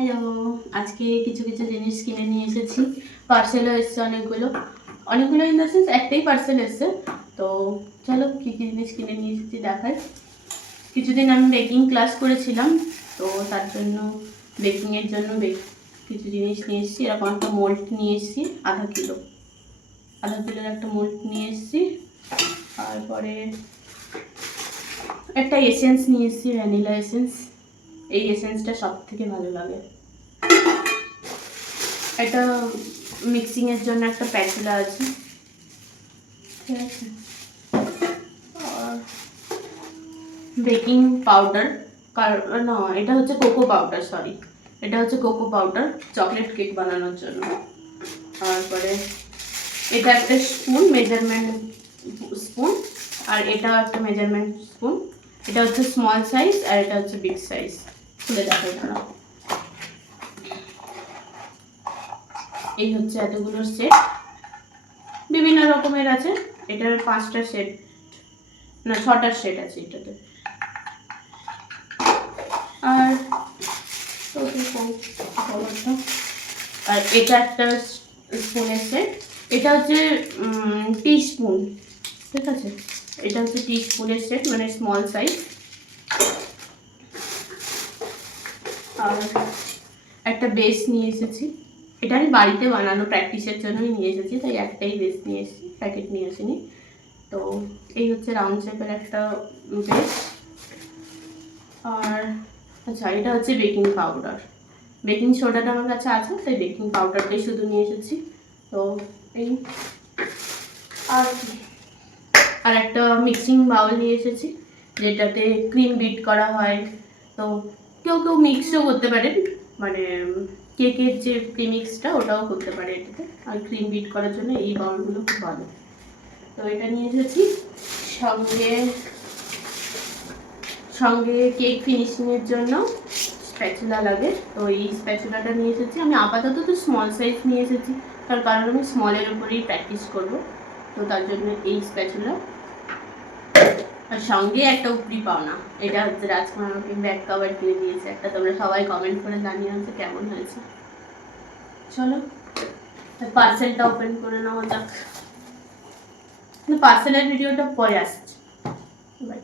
Hello, আজকে কিছু কিছু জিনিস কিনে নিয়ে এসেছি। পার্সেলও এসছে অনেকগুলো, অনেকগুলো ইন দ্য সেন্স একটাই পার্সেল এসছে। তো চলো কী কী জিনিস কিনে নিয়ে এসেছি দেখাই। কিছুদিন আমি বেকিং ক্লাস করেছিলাম, তো তার জন্য বেকিংয়ের জন্য কিছু জিনিস নিয়ে এসেছি। এরকম একটা মোল্ড নিয়ে এসেছি, আধা কিলোর একটা মোল্ড নিয়ে এসেছি। তারপরে একটা এসেন্স নিয়ে এসেছি, ভ্যানিলা এসেন্স। এই এসেন্সটা সব থেকে ভালো লাগে। এটা মিক্সিংয়ের জন্য একটা প্যাচুলা আছে, ঠিক আছে। আর বেকিং পাউডার, না এটা হচ্ছে কোকো পাউডার, সরি এটা হচ্ছে কোকো পাউডার চকলেট কেক বানানোর জন্য। তারপরে এটা একটা স্পুন, মেজারমেন্ট স্পুন, আর এটা একটা মেজারমেন্ট স্পুন। এটা হচ্ছে স্মল সাইজ আর এটা হচ্ছে বিগ সাইজ। খুলে দেখাই না, এই হচ্ছে এতগুলোর সেট, বিভিন্ন রকমের আছে। এটার 5টা সেট, না 6টার সেট আছে এটাতে। আর আর এটা একটা স্পুনের সেট। এটা হচ্ছে টি স্পুন, ঠিক আছে। এটা হচ্ছে টি স্পুনের সেট, মানে স্মল সাইজ। আর একটা বেস নিয়ে এসেছি, এটা আমি বাড়িতে বানানো প্র্যাকটিসের জন্যই নিয়ে এসেছি, তাই একটাই বেস নিয়ে এসেছি, প্যাকেট নিয়ে আসিনি। তো এই হচ্ছে রাউন্ড শেপের একটা বেস। আর আচ্ছা, এটা হচ্ছে বেকিং পাউডার। বেকিং সোডাটা আমার কাছে আছে, তাই বেকিং পাউডারটাই শুধু নিয়ে এসেছি। তো এই আর একটা মিক্সিং বাউল নিয়ে এসেছি, যেটাতে ক্রিম বিট করা হয়। তো কেউ কেউ মিক্সও করতে পারেন, মানে কেকের যে প্রিমিক্সটা ওটাও করতে পারে এটাতে। আর ক্রিম বিট করার জন্য এই বাউলগুলো খুব ভালো। তো এটা নিয়ে এসেছি। সঙ্গে কেক ফিনিশিংয়ের জন্য স্প্যাচুলা লাগে, তো এই স্প্যাচুলাটা নিয়ে এসেছি। আমি আপাতত তো স্মল সাইজ নিয়ে এসেছি, তার কারণ আমি স্মলের উপরেই প্র্যাকটিস করব, তো তার জন্য এই স্প্যাচুলা। আর সঙ্গে একটা উপরি পাওনা, এটা হচ্ছে রাজকুমার আমাকে ব্যাক কভার কিনে দিয়েছে একটা। তোমরা সবাই কমেন্ট করে জানিয়ে হচ্ছে কেমন হয়েছে। চলো পার্সেলটা ওপেন করে নেওয়া যাক। পার্সেলের ভিডিওটা পরে আসছে। বাই।